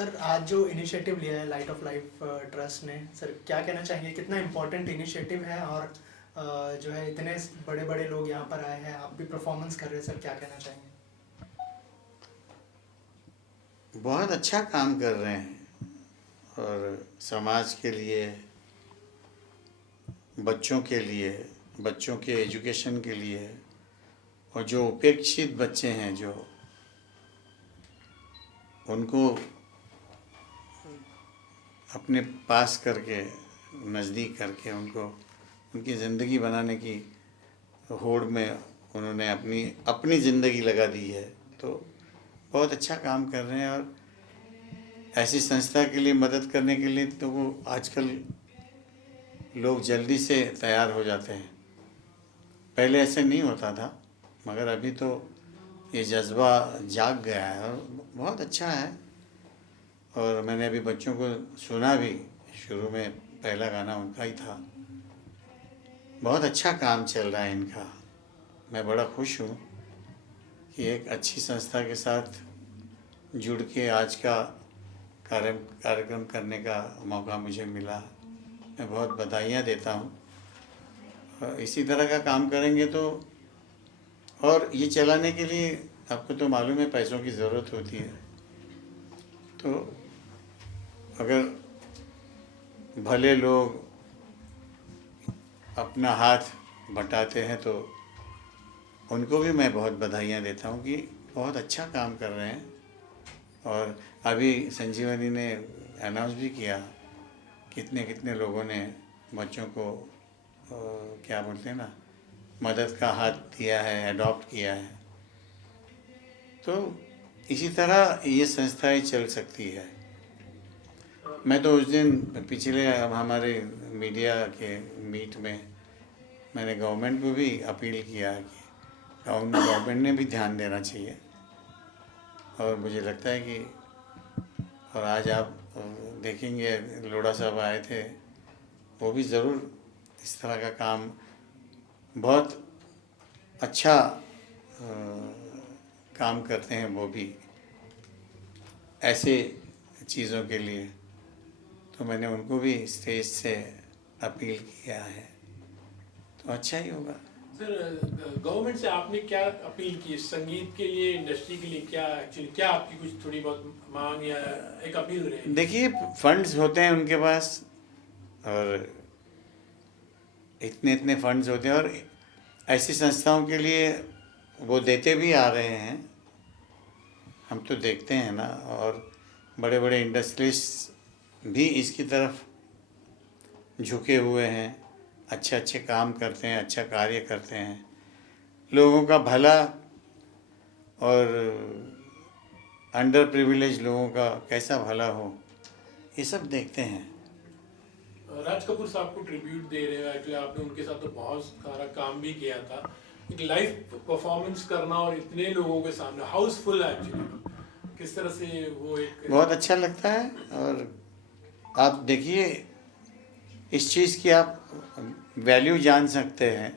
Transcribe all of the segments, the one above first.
Sir आज जो initiative लिया है लाइट ऑफ लाइफ ट्रस्ट ने, सर क्या कहना चाहिए, कितना इम्पोर्टेंट इनिशिएटिव है और जो है इतने बड़े बड़े लोग यहाँ पर आए हैं, आप भी परफॉर्मेंस कर रहे हैं, सर क्या कहना चाहेंगे? बहुत अच्छा काम कर रहे हैं और समाज के लिए, बच्चों के लिए, बच्चों के एजुकेशन के लिए, और जो उपेक्षित बच्चे हैं जो उनको अपने पास करके, नज़दीक करके उनको उनकी ज़िंदगी बनाने की होड़ में उन्होंने अपनी ज़िंदगी लगा दी है। तो बहुत अच्छा काम कर रहे हैं और ऐसी संस्था के लिए मदद करने के लिए तो वो आजकल लोग जल्दी से तैयार हो जाते हैं। पहले ऐसे नहीं होता था, मगर अभी तो ये जज्बा जाग गया है और बहुत अच्छा है। और मैंने अभी बच्चों को सुना भी, शुरू में पहला गाना उनका ही था। बहुत अच्छा काम चल रहा है इनका। मैं बड़ा खुश हूँ कि एक अच्छी संस्था के साथ जुड़ के आज का कार्यक्रम करने का मौका मुझे मिला। मैं बहुत बधाइयाँ देता हूँ। इसी तरह का काम करेंगे तो, और ये चलाने के लिए आपको तो मालूम है पैसों की ज़रूरत होती है। तो अगर भले लोग अपना हाथ बटाते हैं तो उनको भी मैं बहुत बधाइयाँ देता हूँ कि बहुत अच्छा काम कर रहे हैं। और अभी संजीवनी ने अनाउंस भी किया कितने कितने लोगों ने बच्चों को क्या बोलते हैं ना, मदद का हाथ दिया है, अडॉप्ट किया है। तो इसी तरह ये संस्थाएं चल सकती है। मैं तो उस दिन पिछले हमारे मीडिया के मीट में मैंने गवर्नमेंट को भी अपील किया कि गवर्नमेंट ने भी ध्यान देना चाहिए। और मुझे लगता है कि, और आज आप देखेंगे लोढ़ा साहब आए थे, वो भी ज़रूर इस तरह का काम बहुत अच्छा काम करते हैं वो भी ऐसे चीज़ों के लिए। तो मैंने उनको भी स्टेज से अपील किया है, तो अच्छा ही होगा। सर गवर्नमेंट से आपने क्या अपील की संगीत के लिए, इंडस्ट्री के लिए? क्या एक्चुअली क्या आपकी कुछ थोड़ी बहुत मांग या एक अपील रही? देखिए, फंड्स होते हैं उनके पास और इतने इतने फंड्स होते हैं और ऐसी संस्थाओं के लिए वो देते भी आ रहे हैं। हम तो देखते हैं ना, और बड़े बड़े इंडस्ट्रियलिस्ट भी इसकी तरफ झुके हुए हैं, अच्छे अच्छे काम करते हैं, अच्छा कार्य करते हैं, लोगों का भला और अंडर प्रिविलेज लोगों का कैसा भला हो, ये सब देखते हैं। राज कपूर साहब को ट्रिब्यूट दे रहे हैं, एक्चुअली आपने उनके साथ तो बहुत सारा काम भी किया था। एक लाइव परफॉर्मेंस करना और इतने लोगों के सामने हाउसफुल, एक्चुअली किस तरह से वो एक बहुत अच्छा लगता है। और आप देखिए, इस चीज़ की आप वैल्यू जान सकते हैं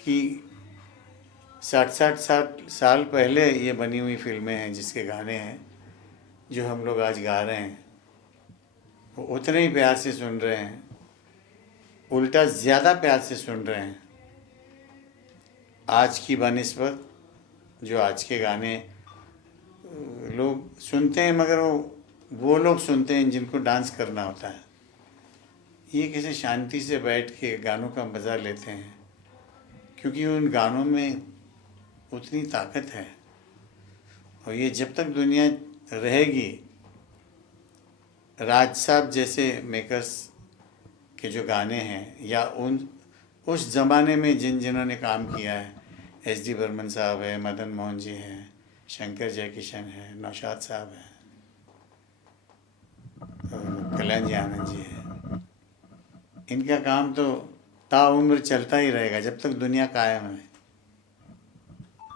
कि 60 साल पहले ये बनी हुई फिल्में हैं जिसके गाने हैं, जो हम लोग आज गा रहे हैं, वो उतने ही प्यार से सुन रहे हैं, उल्टा ज़्यादा प्यार से सुन रहे हैं आज की बनिस्बत। जो आज के गाने लोग सुनते हैं, मगर वो लोग सुनते हैं जिनको डांस करना होता है। ये कैसे शांति से बैठ के गानों का मज़ा लेते हैं, क्योंकि उन गानों में उतनी ताकत है। और ये जब तक दुनिया रहेगी, राज साहब जैसे मेकर्स के जो गाने हैं, या उस ज़माने में जिन्होंने काम किया है, एस डी बर्मन साहब है, मदन मोहन जी हैं, शंकर जयकिशन है, नौशाद साहब हैं, कल्याण जी आनंद जी हैं, इनका काम तो ताउम्र चलता ही रहेगा जब तक दुनिया कायम है।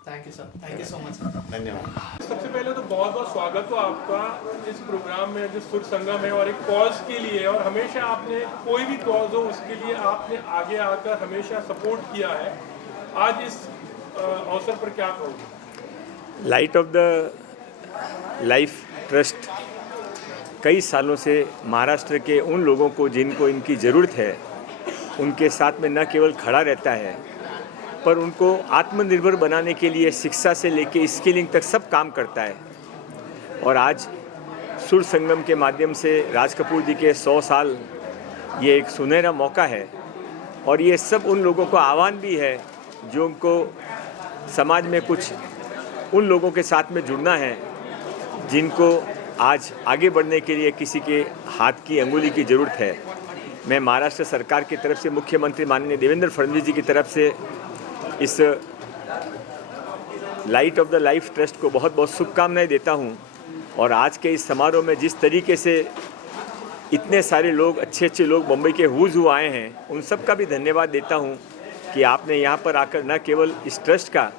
Thank you sir, thank you so much sir. धन्यवाद। सबसे पहले तो बहुत बहुत स्वागत हो आपका इस प्रोग्राम में जो सुर संगम है, और एक कॉज के लिए, और हमेशा आपने कोई भी कॉज हो उसके लिए आपने आगे आकर हमेशा सपोर्ट किया है। आज इस अवसर पर क्या कहोगे? Light of the life trust कई सालों से महाराष्ट्र के उन लोगों को जिनको इनकी ज़रूरत है उनके साथ में न केवल खड़ा रहता है पर उनको आत्मनिर्भर बनाने के लिए शिक्षा से लेके स्किलिंग तक सब काम करता है। और आज सुर संगम के माध्यम से राज कपूर जी के 100 साल ये एक सुनहरा मौका है और ये सब उन लोगों को आह्वान भी है जो उनको समाज में कुछ उन लोगों के साथ में जुड़ना है जिनको आज आगे बढ़ने के लिए किसी के हाथ की अंगुली की ज़रूरत है। मैं महाराष्ट्र सरकार की तरफ से मुख्यमंत्री माननीय देवेंद्र फडणवीस जी की तरफ से इस light of the life trust को बहुत बहुत शुभकामनाएं देता हूं और आज के इस समारोह में जिस तरीके से इतने सारे लोग अच्छे लोग मुंबई के हुज हु आए हैं उन सब का भी धन्यवाद देता हूं कि आपने यहां पर आकर न केवल इस ट्रस्ट का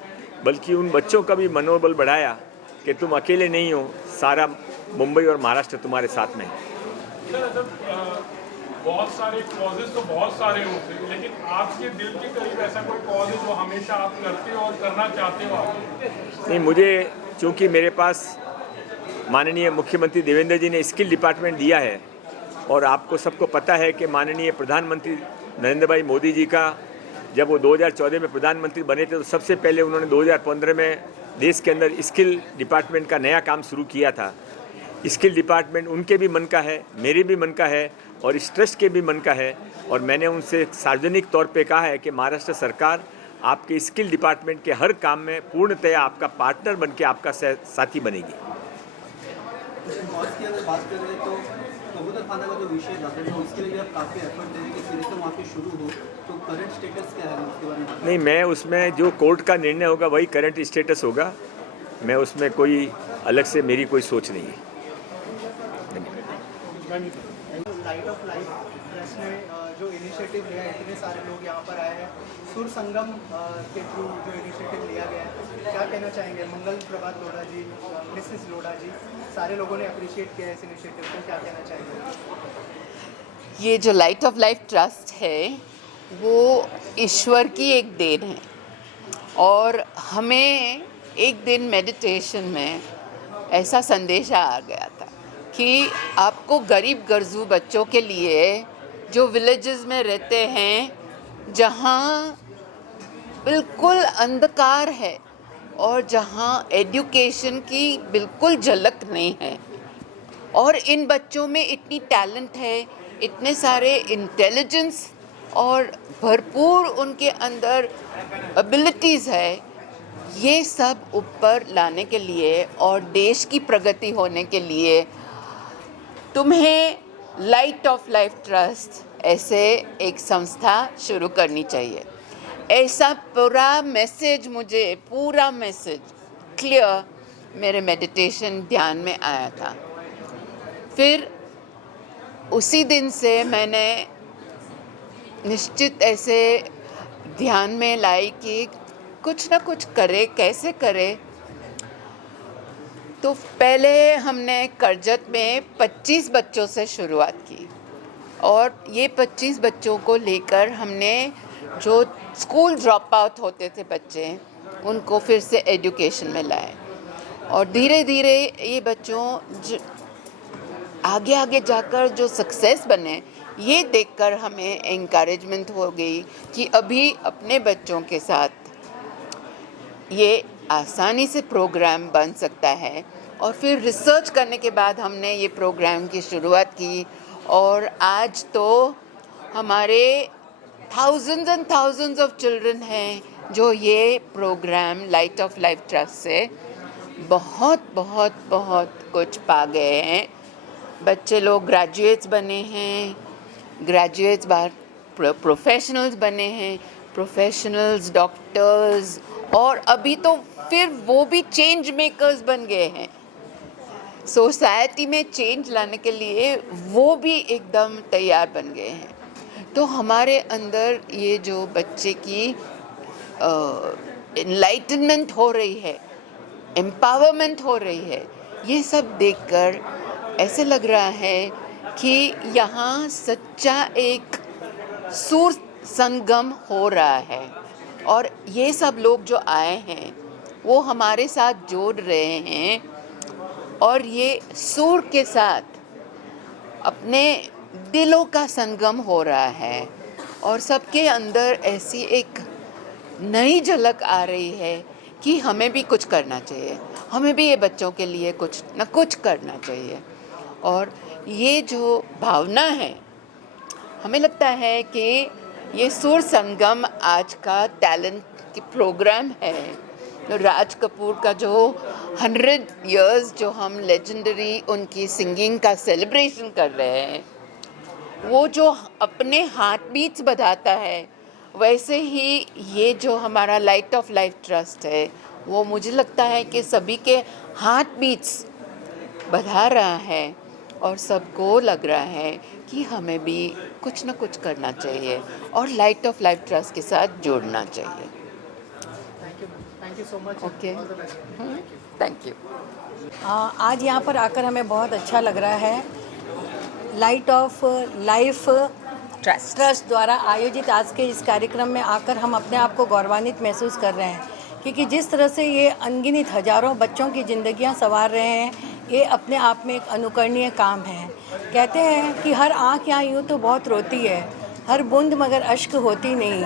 बल्कि उन बच्चों का भी मनोबल बढ़ाया कि तुम अकेले नहीं हो, सारा मुंबई और महाराष्ट्र तुम्हारे साथ में है। बहुत सारे कॉजेज तो बहुत सारे होते हैं, लेकिन आपके दिल के करीब ऐसा कोई कॉज है जो हमेशा आप करते हो और करना चाहते हो आप? नहीं, मुझे चूँकि मेरे पास माननीय मुख्यमंत्री देवेंद्र जी ने स्किल डिपार्टमेंट दिया है और आपको सबको पता है कि माननीय प्रधानमंत्री नरेंद्र भाई मोदी जी का जब वो 2014 में प्रधानमंत्री बने थे तो सबसे पहले उन्होंने 2015 में देश के अंदर स्किल डिपार्टमेंट का नया काम शुरू किया था। स्किल डिपार्टमेंट उनके भी मन का है, मेरे भी मन का है और इस ट्रस्ट के भी मन का है और मैंने उनसे सार्वजनिक तौर पे कहा है कि महाराष्ट्र सरकार आपके स्किल डिपार्टमेंट के हर काम में पूर्णतया आपका पार्टनर बन के आपका साथी बनेगी। बात कर रहे हैं तो कबूतर खाना का जो विषय था तो उसके लिए आप काफ़ी एफर्ट दे रहे हैं कि सिरे से वहाँ पे शुरू हो, तो करंट स्टेटस क्या है उसके बारे में? नहीं, मैं उसमें जो कोर्ट का निर्णय होगा वही करंट स्टेटस होगा, मैं उसमें कोई अलग से मेरी कोई सोच नहीं है। लाइट ऑफ लाइफ ट्रस्ट ने जो इनिशिएटिव लिया है, इतने सारे लोग यहाँ पर आए हैं, सुर संगम के थ्रू जो इनिशिएटिव लिया गया है, क्या कहना चाहेंगे? मंगल प्रभात लोढ़ा जी, मिसेस लोढ़ा जी, सारे लोगों ने अप्रिशिएट किया है इस इनिशिएटिव को, क्या कहना चाहेंगे? ये जो लाइट ऑफ लाइफ ट्रस्ट है वो ईश्वर की एक देन है और हमें एक दिन मेडिटेशन में ऐसा संदेश आ गया था कि आपको गरीब गर्जू बच्चों के लिए जो विलेजेस में रहते हैं जहाँ बिल्कुल अंधकार है और जहाँ एजुकेशन की बिल्कुल झलक नहीं है और इन बच्चों में इतनी टैलेंट है, इतने सारे इंटेलिजेंस और भरपूर उनके अंदर एबिलिटीज़ है, ये सब ऊपर लाने के लिए और देश की प्रगति होने के लिए तुम्हें लाइट ऑफ लाइफ ट्रस्ट ऐसे एक संस्था शुरू करनी चाहिए। ऐसा पूरा मैसेज क्लियर मेरे मेडिटेशन ध्यान में आया था। फिर उसी दिन से मैंने निश्चित ऐसे ध्यान में लाई कि कुछ ना कुछ करे, कैसे करे। तो पहले हमने करजत में 25 बच्चों से शुरुआत की और ये 25 बच्चों को लेकर हमने जो स्कूल ड्रॉप आउट होते थे बच्चे, उनको फिर से एजुकेशन में लाए और धीरे धीरे ये बच्चों आगे जाकर जो सक्सेस बने, ये देखकर हमें एनकरेजमेंट हो गई कि अभी अपने बच्चों के साथ ये आसानी से प्रोग्राम बन सकता है। और फिर रिसर्च करने के बाद हमने ये प्रोग्राम की शुरुआत की और आज तो हमारे thousands and thousands of children हैं जो ये programme light of life trust से बहुत कुछ पा गए हैं। बच्चे लोग ग्रेजुएट्स बने हैं, ग्रेजुएट्स बाहर प्रोफेशनल्स बने हैं, प्रोफेशनल्स डॉक्टर्स और अभी तो फिर वो भी चेंज मेकर्स बन गए हैं। सोसाइटी में चेंज लाने के लिए वो भी एकदम तैयार बन गए हैं। तो हमारे अंदर ये जो बच्चे की एनलाइटनमेंट हो रही है, एम्पावरमेंट हो रही है, ये सब देखकर ऐसे लग रहा है कि यहाँ सच्चा एक सुर संगम हो रहा है और ये सब लोग जो आए हैं वो हमारे साथ जोड़ रहे हैं और ये सुर के साथ अपने दिलों का संगम हो रहा है और सबके अंदर ऐसी एक नई झलक आ रही है कि हमें भी कुछ करना चाहिए, हमें भी ये बच्चों के लिए कुछ न कुछ करना चाहिए। और ये जो भावना है, हमें लगता है कि ये सुर संगम आज का टैलेंट की प्रोग्राम है। तो राज कपूर का जो 100 इयर्स जो हम लेजेंडरी उनकी सिंगिंग का सेलिब्रेशन कर रहे हैं, वो जो अपने हार्ट बीट्स बढ़ाता है, वैसे ही ये जो हमारा लाइट ऑफ लाइफ ट्रस्ट है, वो मुझे लगता है कि सभी के हार्ट बीट्स बढ़ा रहा है और सबको लग रहा है कि हमें भी कुछ न कुछ करना चाहिए और लाइट ऑफ लाइफ ट्रस्ट के साथ जोड़ना चाहिए। Thank you so much. Okay, all the best. Thank you. आज यहाँ पर आकर हमें बहुत अच्छा लग रहा है। लाइट ऑफ लाइफ ट्रस्ट द्वारा आयोजित आज के इस कार्यक्रम में आकर हम अपने आप को गौरवान्वित महसूस कर रहे हैं, क्योंकि जिस तरह से ये अनगिनत हजारों बच्चों की ज़िंदगियाँ संवार रहे हैं, ये अपने आप में एक अनुकरणीय काम है। कहते हैं कि हर आँख यहाँ यूँ तो बहुत रोती है, हर बूंद मगर अश्क होती नहीं।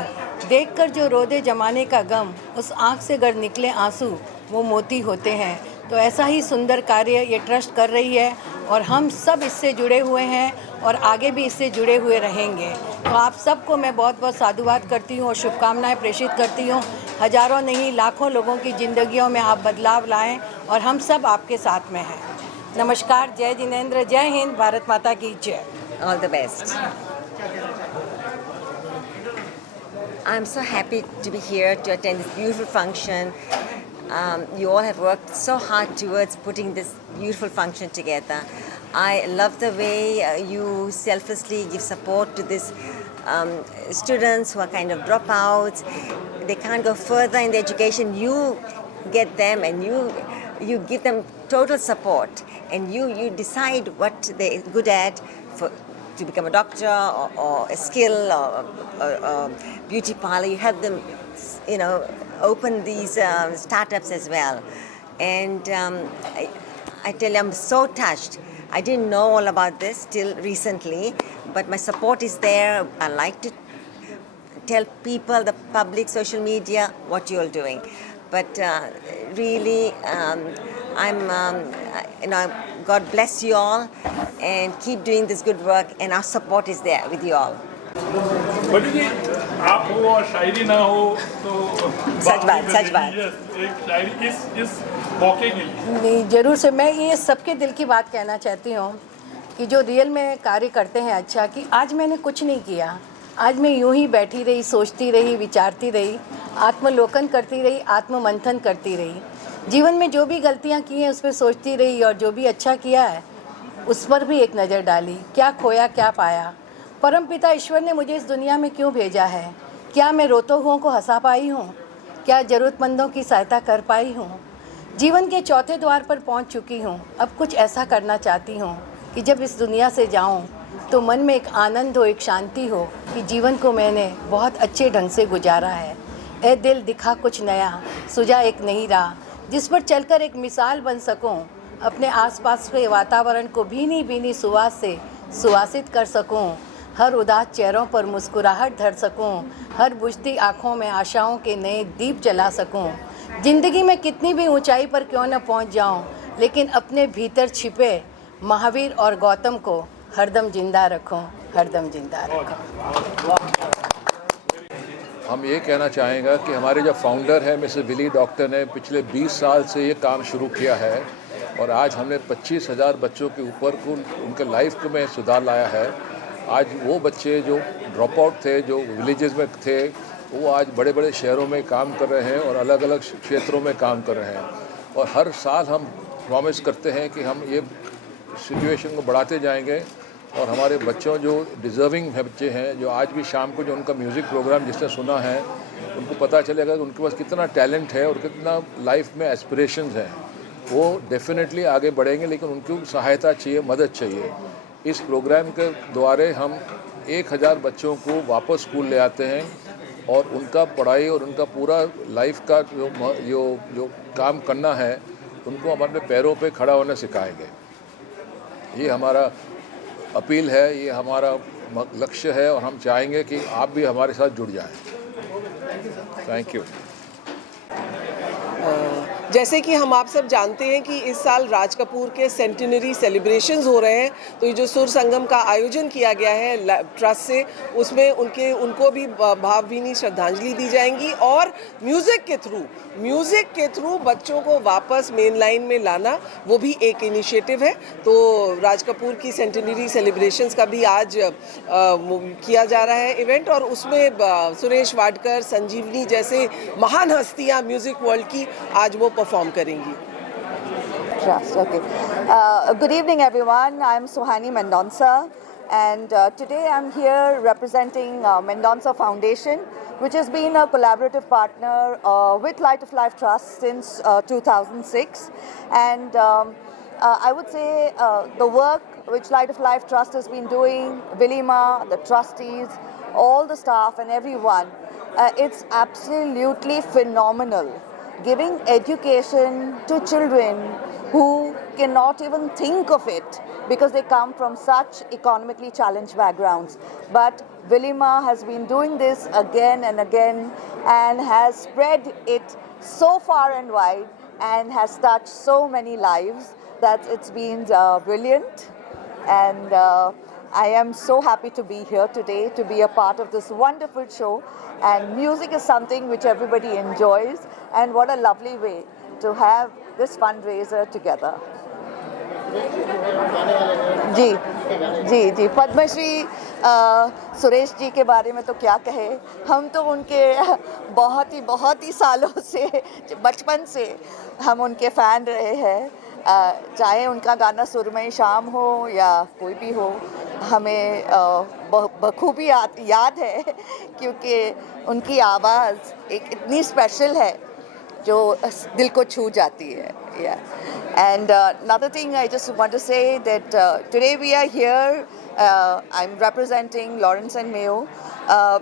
देखकर जो रोदे जमाने का गम, उस आँख से गर निकले आंसू वो मोती होते हैं। तो ऐसा ही सुंदर कार्य ये ट्रस्ट कर रही है और हम सब इससे जुड़े हुए हैं और आगे भी इससे जुड़े हुए रहेंगे। तो आप सबको मैं बहुत बहुत साधुवाद करती हूँ और शुभकामनाएं प्रेषित करती हूँ। हजारों नहीं लाखों लोगों की ज़िंदगियों में आप बदलाव लाएं और हम सब आपके साथ में हैं। नमस्कार, जय जिनेंद्र, जय हिंद, भारत माता की जय। All the best. I'm so happy to be here to attend this beautiful function. You all have worked so hard towards putting this beautiful function together. I love the way you selflessly give support to these students who are kind of dropouts. They can't go further in the education. You get them and you give them total support, and you decide what they're good at to become a doctor or a skill or a beauty parlor. You help them, open these startups as well. And I tell you, I'm so touched. I didn't know all about this till recently, but my support is there. I like to tell people, the public, social media, what you're doing. But really, God bless you all and keep doing this good work, and our support is there with you all. बड़ी जी, आप हो और शायरी ना हो तो सच बात। एक शायरी इस मौके के लिए नहीं, ज़रूर से मैं ये सबके दिल की बात कहना चाहती हूँ कि जो रियल में कार्य करते हैं अच्छा, कि आज मैंने कुछ नहीं किया, आज मैं यूं ही बैठी रही, सोचती रही, विचारती रही, आत्मलोकन करती रही, आत्ममंथन करती रही। जीवन में जो भी गलतियाँ की हैं उस पर सोचती रही और जो भी अच्छा किया है उस पर भी एक नज़र डाली। क्या खोया क्या पाया, परमपिता ईश्वर ने मुझे इस दुनिया में क्यों भेजा है, क्या मैं रोते हुओं को हंसा पाई हूँ, क्या ज़रूरतमंदों की सहायता कर पाई हूँ। जीवन के चौथे द्वार पर पहुँच चुकी हूँ। अब कुछ ऐसा करना चाहती हूँ कि जब इस दुनिया से जाऊँ तो मन में एक आनंद हो, एक शांति हो कि जीवन को मैंने बहुत अच्छे ढंग से गुजारा है। ए दिल दिखा कुछ नया, सुझा एक नई राह, जिस पर चलकर एक मिसाल बन सकूं, अपने आसपास के वातावरण को भीनी भीनी सुवास से सुवासित कर सकूं, हर उदास चेहरों पर मुस्कुराहट धर सकूं, हर बुझती आँखों में आशाओं के नए दीप जला सकूं। ज़िंदगी में कितनी भी ऊंचाई पर क्यों न पहुंच जाऊं, लेकिन अपने भीतर छिपे महावीर और गौतम को हरदम जिंदा रखूं, हरदम जिंदा रखूं। हम ये कहना चाहेंगे कि हमारे जो फाउंडर हैं मिस्टर विली डॉक्टर ने पिछले 20 साल से ये काम शुरू किया है और आज हमने 25,000 बच्चों के ऊपर को उनके लाइफ में सुधार लाया है। आज वो बच्चे जो ड्रॉप आउट थे, जो विलेजेस में थे, वो आज बड़े बड़े शहरों में काम कर रहे हैं और अलग अलग क्षेत्रों में काम कर रहे हैं। और हर साल हम प्रॉमिस करते हैं कि हम ये सिचुएशन को बढ़ाते जाएंगे और हमारे बच्चों जो डिज़र्विंग बच्चे हैं, जो आज भी शाम को जो उनका म्यूज़िक प्रोग्राम जिसने सुना है, उनको पता चलेगा कि उनके पास कितना टैलेंट है और कितना लाइफ में एस्पिरेशंस हैं। वो डेफिनेटली आगे बढ़ेंगे, लेकिन उनको सहायता चाहिए, मदद चाहिए। इस प्रोग्राम के द्वारा हम 1000 बच्चों को वापस स्कूल ले आते हैं और उनका पढ़ाई और उनका पूरा लाइफ का जो काम करना है, उनको हम अपने पैरों पे खड़ा होना सिखाएंगे। ये हमारा अपील है, ये हमारा लक्ष्य है और हम चाहेंगे कि आप भी हमारे साथ जुड़ जाएं। Thank you. जैसे कि हम आप सब जानते हैं कि इस साल राज कपूर के सेंटिनरी सेलिब्रेशंस हो रहे हैं, तो ये जो सुर संगम का आयोजन किया गया है ट्रस्ट से, उसमें उनको भी भावभीनी श्रद्धांजलि दी जाएंगी और म्यूज़िक के थ्रू बच्चों को वापस मेन लाइन में लाना, वो भी एक इनिशिएटिव है। तो राज कपूर की सेंटिनरी सेलिब्रेशंस का भी आज किया जा रहा है इवेंट, और उसमें सुरेश वाडकर, संजीवनी जैसे महान हस्तियाँ म्यूज़िक वर्ल्ड की आज वो परफॉर्म करेंगी। Trust, okay. Good evening, everyone. I'm Suhani Mendonca, and today I'm here representing Mendonca Foundation, which has been a collaborative partner with Light of Life Trust since 2006. And I would say the work which Light of Life Trust has been doing, Vilima, the trustees, all the staff and everyone, it's absolutely phenomenal. Giving education to children who cannot even think of it because they come from such economically challenged backgrounds. But Vilima has been doing this again and again and has spread it so far and wide and has touched so many lives that it's been brilliant. And I am so happy to be here today, to be a part of this wonderful show. And music is something which everybody enjoys, and what a lovely way to have this fundraiser together. जी पद्मश्री सुरेश जी के बारे में तो क्या कहे, हम तो उनके बहुत ही सालों से, बचपन से हम उनके फ़ैन रहे हैं। चाहे उनका गाना सुरमई शाम हो या कोई भी हो, हमें बखूबी याद है, क्योंकि उनकी आवाज़ एक इतनी स्पेशल है जो दिल को छू जाती है। And another thing I just want to say that today we are here, I'm representing Lawrence and Mayo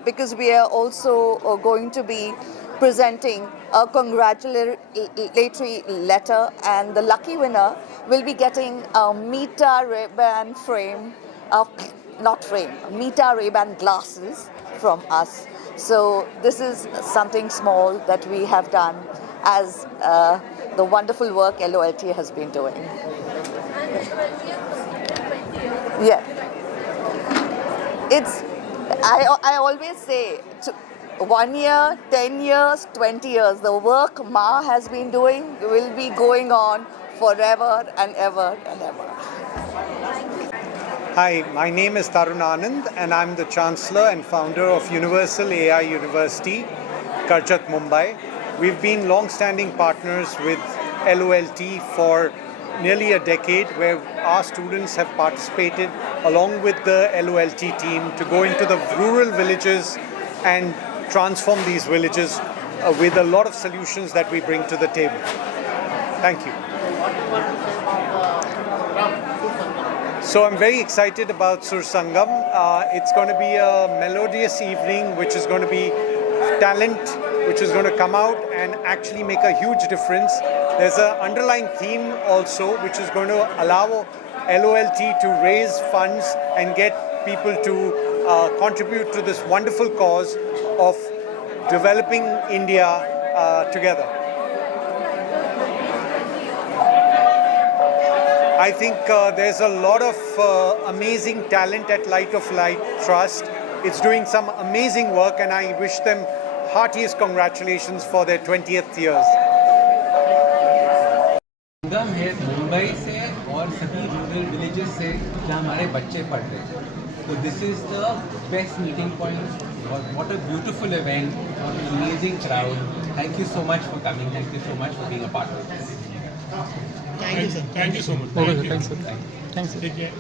because we are also going to be presenting a congratulatory letter, and the lucky winner will be getting a Meta Ray-Ban Meta Ray-Ban glasses from us. So this is something small that we have done as the wonderful work LOLT has been doing. Yeah. I always say, 1 year, 10 years, 20 years, the work Ma has been doing will be going on forever and ever and ever. Hi, my name is Tarun Anand, and I'm the Chancellor and founder of Universal AI University, Karjat, Mumbai. We've been long-standing partners with LOLT for nearly a decade, where our students have participated along with the LOLT team to go into the rural villages and transform these villages with a lot of solutions that we bring to the table. Thank you. So I'm very excited about Sur Sangam. It's going to be a melodious evening, which is going to be talent, which is going to come out and actually make a huge difference. There's an underlying theme also, which is going to allow LOLT to raise funds and get people to contribute to this wonderful cause of developing India together. I think there's a lot of amazing talent at Light of Life Trust. It's doing some amazing work, and I wish them heartiest congratulations for their 20th years. संगम है मुंबई से और सभी rural villages से जहाँ हमारे बच्चे पढ़ते हैं, तो this is the best meeting point. What a beautiful event, what an amazing crowd. Thank you so much for coming. Thank you so much for being a part of this. Thank you, sir. Thank you so much. Okay, thanks, sir. Thanks. Take care.